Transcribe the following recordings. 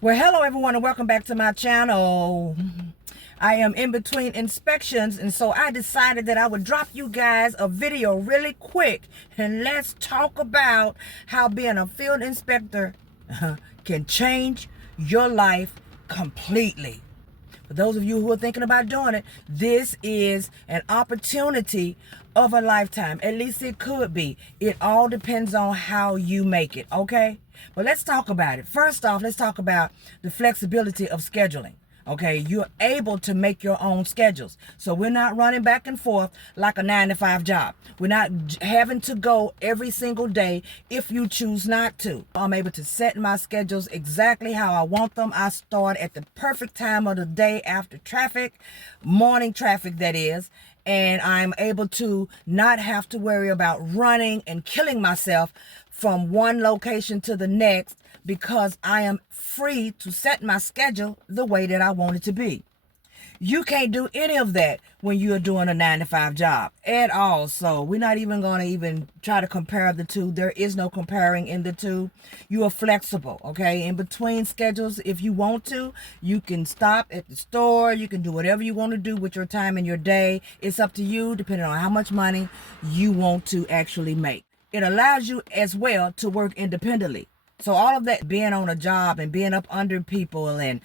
Well, hello everyone and welcome back to my channel. I am in between inspections, and so I decided that I would drop you guys a video really quick and let's talk about how being a field inspector can change your life completely. For those of you who are thinking about doing it, this is an opportunity of a lifetime. At least it could be. It all depends on how you make it, okay? But let's talk about it. First off, let's talk about the flexibility of scheduling. Okay, you're able to make your own schedules. So we're not running back and forth like a 9-to-5 job. We're not having to go every single day if you choose not to. I'm able to set my schedules exactly how I want them. I start at the perfect time of the day after traffic, morning traffic that is, and I'm able to not have to worry about running and killing myself from one location to the next because I am free to set my schedule the way that I want it to be. You can't do any of that when you're doing a 9-to-5 job at all. So we're not even going to even try to compare the two. There is no comparing in the two. You are flexible, okay? In between schedules, if you want to, you can stop at the store. You can do whatever you want to do with your time and your day. It's up to you, depending on how much money you want to actually make. It allows you as well to work independently. So all of that being on a job and being up under people and,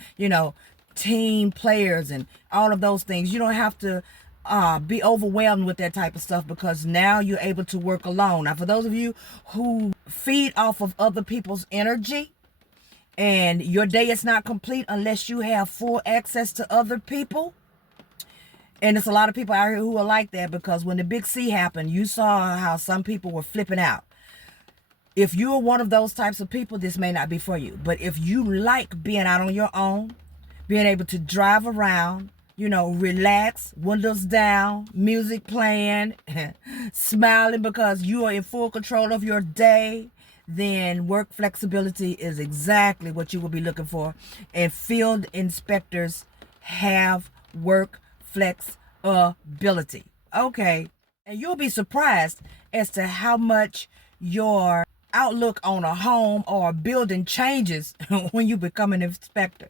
team players and all of those things, you don't have to be overwhelmed with that type of stuff because now you're able to work alone. Now, for those of you who feed off of other people's energy and your day is not complete unless you have full access to other people, and it's a lot of people out here who are like that because when the big C happened, you saw how some people were flipping out. If you're one of those types of people, this may not be for you. But if you like being out on your own, being able to drive around, relax, windows down, music playing, smiling because you are in full control of your day, then work flexibility is exactly what you will be looking for. And field inspectors have work flexibility. Okay. And you'll be surprised as to how much your outlook on a home or a building changes when you become an inspector.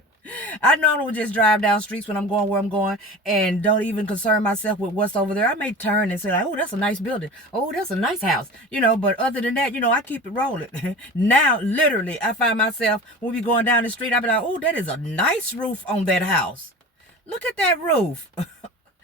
I normally just drive down streets when I'm going where I'm going and don't even concern myself with what's over there. I may turn and say like, oh, that's a nice building. Oh, that's a nice house. But other than that, I keep it rolling. Now, literally, I find myself when we going down the street, I be like, oh, that is a nice roof on that house. Look at that roof.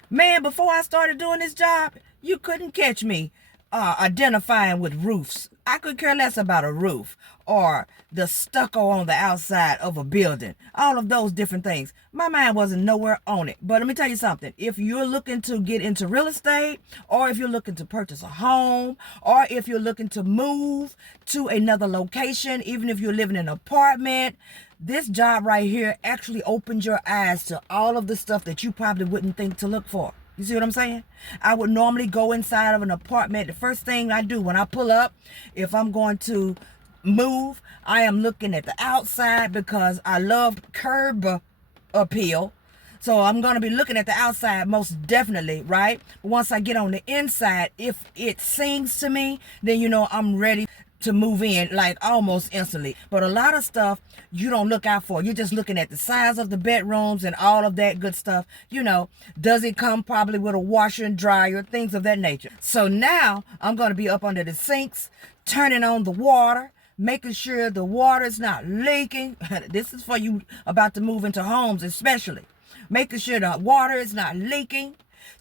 Man, before I started doing this job, you couldn't catch me identifying with roofs. I could care less about a roof or the stucco on the outside of a building. All of those different things. My mind wasn't nowhere on it. But let me tell you something. If you're looking to get into real estate, or if you're looking to purchase a home, or if you're looking to move to another location, even if you're living in an apartment, this job right here actually opens your eyes to all of the stuff that you probably wouldn't think to look for. You see what I'm saying? I would normally go inside of an apartment. The first thing I do when I pull up, if I'm going to move, I am looking at the outside because I love curb appeal. So I'm going to be looking at the outside most definitely, right? Once I get on the inside, if it sings to me, then I'm ready to move in like almost instantly. But a lot of stuff you don't look out for. You're just looking at the size of the bedrooms and all of that good stuff. Does it come probably with a washer and dryer, things of that nature. So now I'm going to be up under the sinks, turning on the water, making sure the water is not leaking. This is for you about to move into homes especially. Making sure the water is not leaking.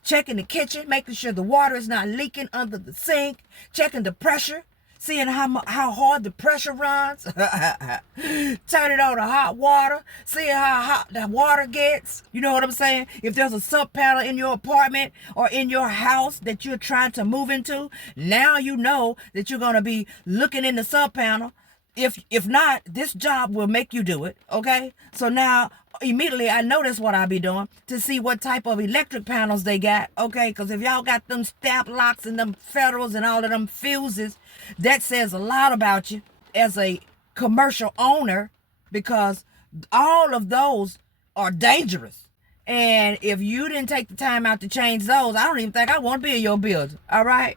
Checking the kitchen, making sure the water is not leaking under the sink. Checking the pressure. Seeing how hard the pressure runs. Turning on the hot water. Seeing how hot the water gets. You know what I'm saying? If there's a sub panel in your apartment or in your house that you're trying to move into, now you know that you're going to be looking in the sub panel. If not, this job will make you do it, okay? So now, immediately, I notice what I'll be doing to see what type of electric panels they got, okay? Because if y'all got them step locks and them federals and all of them fuses, that says a lot about you as a commercial owner because all of those are dangerous. And if you didn't take the time out to change those, I don't even think I want to be in your building, all right?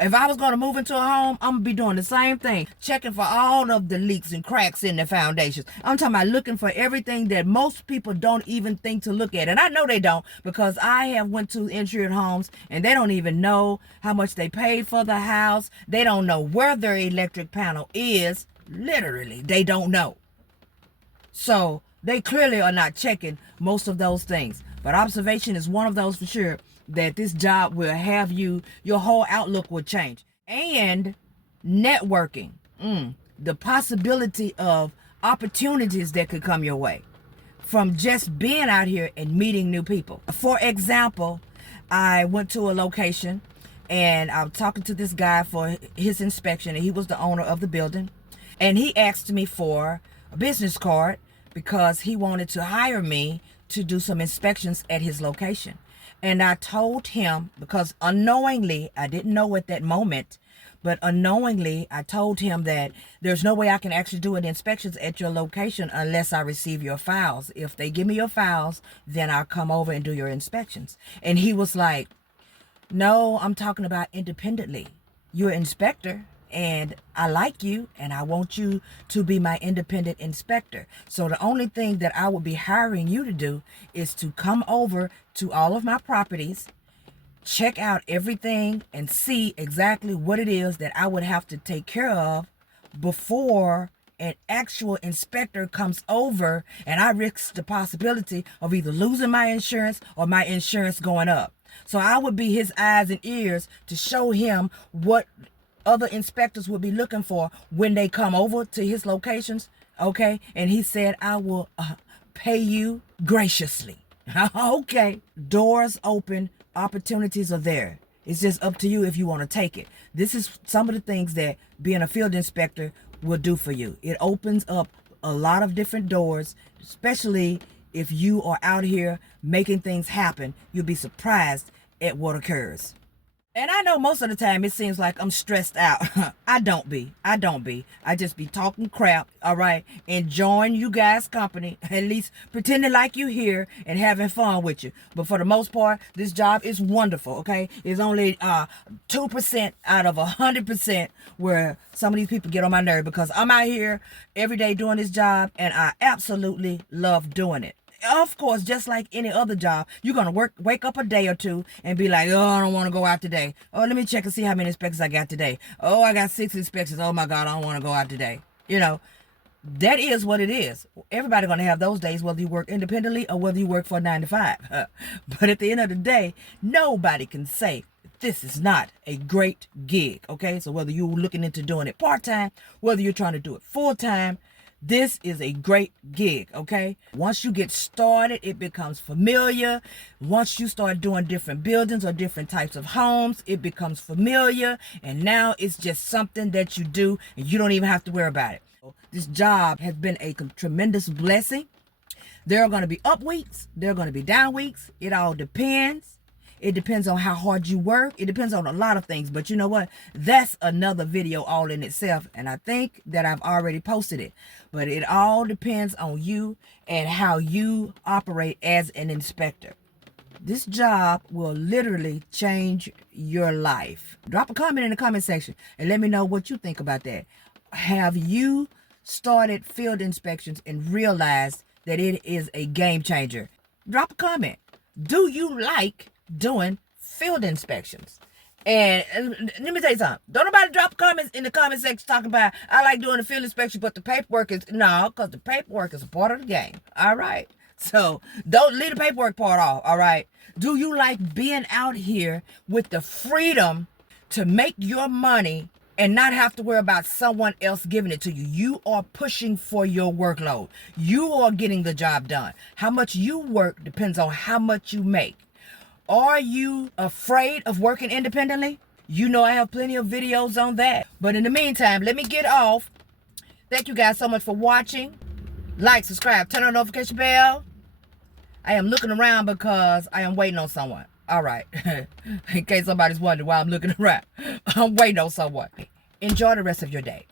If I was going to move into a home, I'm going to be doing the same thing. Checking for all of the leaks and cracks in the foundations. I'm talking about looking for everything that most people don't even think to look at. And I know they don't, because I have went to insured homes and they don't even know how much they paid for the house. They don't know where their electric panel is. Literally, they don't know. So they clearly are not checking most of those things. But observation is one of those for sure, that this job will have you, your whole outlook will change. And networking, the possibility of opportunities that could come your way from just being out here and meeting new people. For example, I went to a location and I was talking to this guy for his inspection, and he was the owner of the building. And he asked me for a business card because he wanted to hire me to do some inspections at his location. And I told him, because unknowingly, I didn't know at that moment, but unknowingly, I told him that there's no way I can actually do any inspections at your location unless I receive your files. If they give me your files, then I'll come over and do your inspections. And he was like, no, I'm talking about independently. You're an inspector, and I like you, and I want you to be my independent inspector. So the only thing that I would be hiring you to do is to come over to all of my properties, check out everything, and see exactly what it is that I would have to take care of before an actual inspector comes over, and I risk the possibility of either losing my insurance or my insurance going up. So I would be his eyes and ears to show him what other inspectors will be looking for when they come over to his locations. Okay. And he said, I will pay you graciously. Okay. Doors open, opportunities are there. It's just up to you if you want to take it. This is some of the things that being a field inspector will do for you. It opens up a lot of different doors, especially if you are out here making things happen. You'll be surprised at what occurs. And I know most of the time it seems like I'm stressed out. I don't be. I just be talking crap, all right? Enjoying you guys' company, at least pretending like you here and having fun with you. But for the most part, this job is wonderful, okay? It's only 2% out of 100% where some of these people get on my nerve, because I'm out here every day doing this job and I absolutely love doing it. Of course, just like any other job, you're going to wake up a day or two and be like, oh, I don't want to go out today. Oh, let me check and see how many inspections I got today. Oh, I got 6 inspections. Oh my God, I don't want to go out today. You know, that is what it is. Everybody going to have those days, whether you work independently or whether you work for a 9 to 5. But at the end of the day, nobody can say this is not a great gig. Okay. So whether you're looking into doing it part-time, whether you're trying to do it full-time, this is a great gig, okay? Once you get started, it becomes familiar. Once you start doing different buildings or different types of homes, it becomes familiar. And now it's just something that you do and you don't even have to worry about it. This job has been a tremendous blessing. There are going to be up weeks. There are going to be down weeks. It all depends. It depends on how hard you work. It depends on a lot of things. But you know what? That's another video all in itself. And I think that I've already posted it. But it all depends on you and how you operate as an inspector. This job will literally change your life. Drop a comment in the comment section and let me know what you think about that. Have you started field inspections and realized that it is a game changer? Drop a comment. Do you like doing field inspections? And let me tell you something. Don't nobody drop comments in the comment section talking about, I like doing the field inspection, but the paperwork is, no, because the paperwork is a part of the game. All right. So don't leave the paperwork part off. All right. Do you like being out here with the freedom to make your money and not have to worry about someone else giving it to you? You are pushing for your workload. You are getting the job done. How much you work depends on how much you make. Are you afraid of working independently? You know I have plenty of videos on that. But in the meantime, let me get off. Thank you guys so much for watching. Like, subscribe, turn on the notification bell. I am looking around because I am waiting on someone. All right. In case somebody's wondering why I'm looking around. I'm waiting on someone. Enjoy the rest of your day.